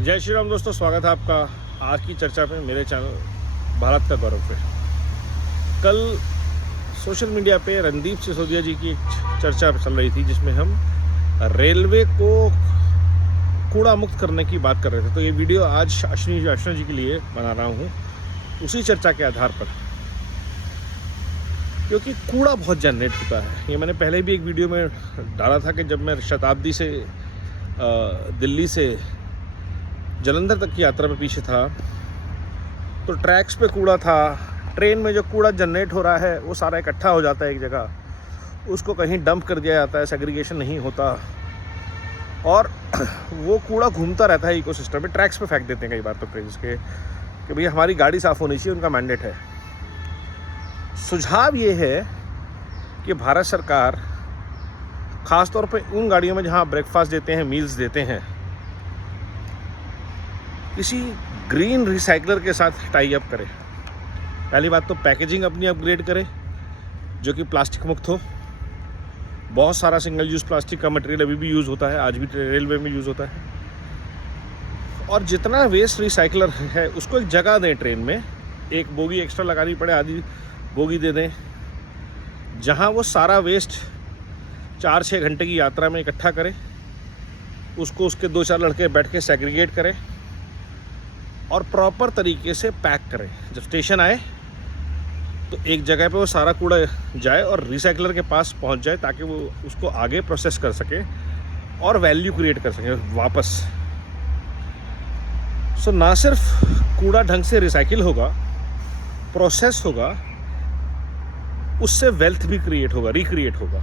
जय श्री राम दोस्तों, स्वागत है आपका आज की चर्चा पे मेरे चैनल भारत का गौरव पे। कल सोशल मीडिया पे रणदीप सिसोदिया जी की एक चर्चा चल रही थी जिसमें हम रेलवे को कूड़ा मुक्त करने की बात कर रहे थे। तो ये वीडियो आज अश्विनी जी के लिए बना रहा हूँ उसी चर्चा के आधार पर, क्योंकि कूड़ा बहुत जनरेट होता है। ये मैंने पहले भी एक वीडियो में डाला था कि जब मैं शताब्दी से दिल्ली से जालंधर तक की यात्रा में पीछे था तो ट्रैक्स पे कूड़ा था। ट्रेन में जो कूड़ा जनरेट हो रहा है वो सारा इकट्ठा हो जाता है एक जगह, उसको कहीं डंप कर दिया जाता है, सेग्रीगेशन नहीं होता और वो कूड़ा घूमता रहता है इकोसिस्टम में। ट्रैक्स पे फेंक देते हैं कई बार तो ट्रेन के कि भैया हमारी गाड़ी साफ़ होनी चाहिए, उनका मैंडेट है। सुझाव ये है कि भारत सरकार ख़ास तौर पे उन गाड़ियों में जहाँ ब्रेकफास्ट देते हैं, मील्स देते हैं, किसी ग्रीन रिसाइकलर के साथ टाई अप करे। पहली बात तो पैकेजिंग अपनी अपग्रेड करे जो कि प्लास्टिक मुक्त हो। बहुत सारा सिंगल यूज़ प्लास्टिक का मटेरियल अभी भी यूज़ होता है, आज भी रेलवे में यूज़ होता है। और जितना वेस्ट रिसाइकलर है उसको एक जगह दें ट्रेन में, एक बोगी एक्स्ट्रा लगानी पड़े, आधी बोगी दे दें जहाँ वो सारा वेस्ट 4-6 घंटे की यात्रा में इकट्ठा करे, उसको उसके 2-4 लड़के बैठ के सेग्रीगेट करें और प्रॉपर तरीके से पैक करें। जब स्टेशन आए तो एक जगह पे वो सारा कूड़ा जाए और रिसाइकलर के पास पहुंच जाए ताकि वो उसको आगे प्रोसेस कर सके और वैल्यू क्रिएट कर सके वापस। सो ना सिर्फ कूड़ा ढंग से रिसाइकिल होगा, प्रोसेस होगा, उससे वेल्थ भी क्रिएट होगा, रिक्रिएट होगा।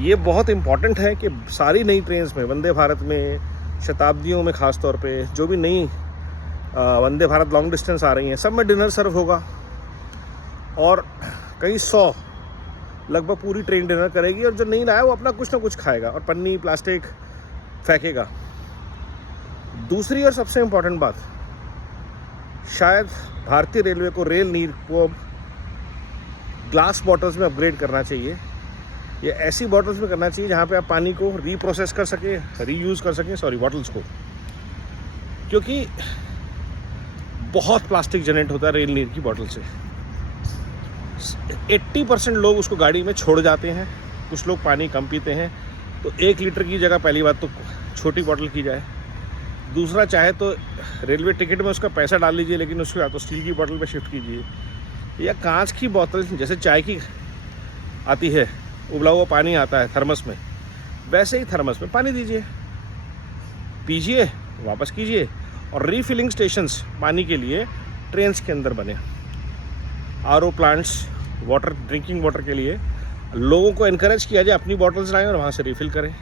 ये बहुत इम्पॉर्टेंट है कि सारी नई ट्रेन्स में, वंदे भारत में, शताब्दियों में ख़ास तौर पे जो भी नई वंदे भारत लॉन्ग डिस्टेंस आ रही हैं, सब में डिनर सर्व होगा और कई 100 लगभग पूरी ट्रेन डिनर करेगी और जो नहीं लाया वो अपना कुछ ना कुछ खाएगा और पन्नी प्लास्टिक फेंकेगा। दूसरी और सबसे इम्पॉर्टेंट बात, शायद भारतीय रेलवे को रेल नीर को ग्लास बॉटल्स में अपग्रेड करना चाहिए। ये ऐसी बॉटल्स में करना चाहिए जहाँ पे आप पानी को रीप्रोसेस कर सकें, रीयूज़ कर सकें, बॉटल्स को, क्योंकि बहुत प्लास्टिक जनरेट होता है रेल नीर की बॉटल से। 80% लोग उसको गाड़ी में छोड़ जाते हैं, कुछ लोग पानी कम पीते हैं। तो 1 लीटर की जगह पहली बात तो छोटी बॉटल की जाए। दूसरा, चाहे तो रेलवे टिकट में उसका पैसा डाल लीजिए, लेकिन उसको या तो स्टील की बॉटल पे शिफ्ट कीजिए या कांच की बोतल, जैसे चाय की आती है, उबला हुआ पानी आता है थर्मस में, वैसे ही थर्मस में पानी दीजिए, पीजिए, वापस कीजिए। और रीफिलिंग स्टेशंस पानी के लिए ट्रेन्स के अंदर बने, RO plants water, drinking water के लिए लोगों को इनकरेज किया जाए अपनी बॉटल्स लाएं और वहाँ से रिफ़िल करें।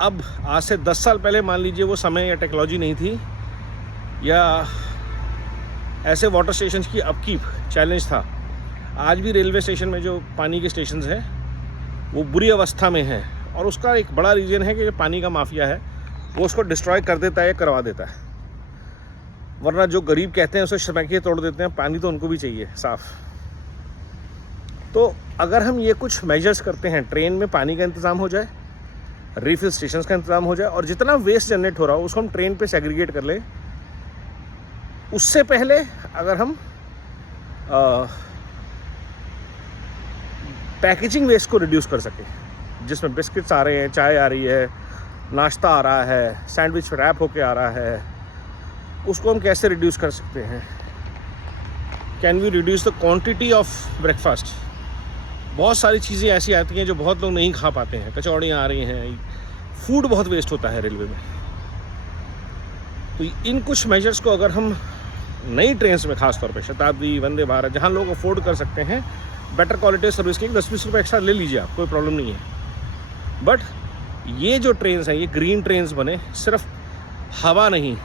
अब आज से 10 साल पहले मान लीजिए वो समय या टेक्नोलॉजी नहीं थी या ऐसे वाटर स्टेशन की अपकीप चैलेंज था। आज भी रेलवे स्टेशन में जो पानी के स्टेशंस हैं वो बुरी अवस्था में हैं और उसका एक बड़ा रीज़न है कि जो पानी का माफिया है वो उसको डिस्ट्रॉय कर देता है या करवा देता है। वरना जो गरीब कहते हैं उसे शर्माके तोड़ देते हैं, पानी तो उनको भी चाहिए साफ़। तो अगर हम ये कुछ मेजर्स करते हैं, ट्रेन में पानी का इंतज़ाम हो जाए, रिफिल स्टेशन का इंतज़ाम हो जाए और जितना वेस्ट जनरेट हो रहा हो उसको हम ट्रेन पे सेग्रीगेट कर लें। उससे पहले अगर हम पैकेजिंग वेस्ट को रिड्यूस कर सकें, जिसमें बिस्किट्स आ रहे हैं, चाय आ रही है, नाश्ता आ रहा है, सैंडविच रैप होके आ रहा है, उसको हम कैसे रिड्यूस कर सकते हैं? Can we reduce the quantity of breakfast? बहुत सारी चीज़ें ऐसी आती हैं जो बहुत लोग नहीं खा पाते हैं। कचौड़ियाँ आ रही हैं, फूड बहुत वेस्ट होता है रेलवे में। तो इन कुछ मेजर्स को अगर हम नई ट्रेन्स में, ख़ास तौर पे शताब्दी, वंदे भारत, जहाँ लोग अफोर्ड कर सकते हैं, बेटर क्वालिटी सर्विस के 10-20 रुपये एक्स्ट्रा ले लीजिए आप, कोई प्रॉब्लम नहीं है। बट ये जो ट्रेन्स हैं ये ग्रीन ट्रेन्स बने, सिर्फ हवा नहीं,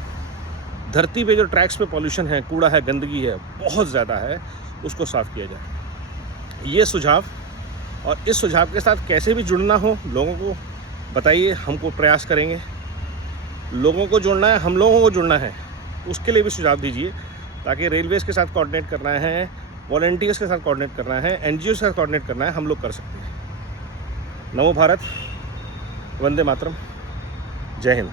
धरती पे जो ट्रैक्स पे पॉल्यूशन है, कूड़ा है, गंदगी है, बहुत ज़्यादा है, उसको साफ़ किया जाए। ये सुझाव, और इस सुझाव के साथ कैसे भी जुड़ना हो लोगों को बताइए, हमको प्रयास करेंगे। लोगों को जोड़ना है, हम लोगों को जुड़ना है, उसके लिए भी सुझाव दीजिए ताकि रेलवेज़ के साथ कोऑर्डिनेट करना है, वॉलंटियर्स के साथ कोऑर्डिनेट करना है, एनजीओ के साथ कोऑर्डिनेट करना है, हम लोग कर सकते हैं। नमो भारत, वंदे मातरम, जय हिंद।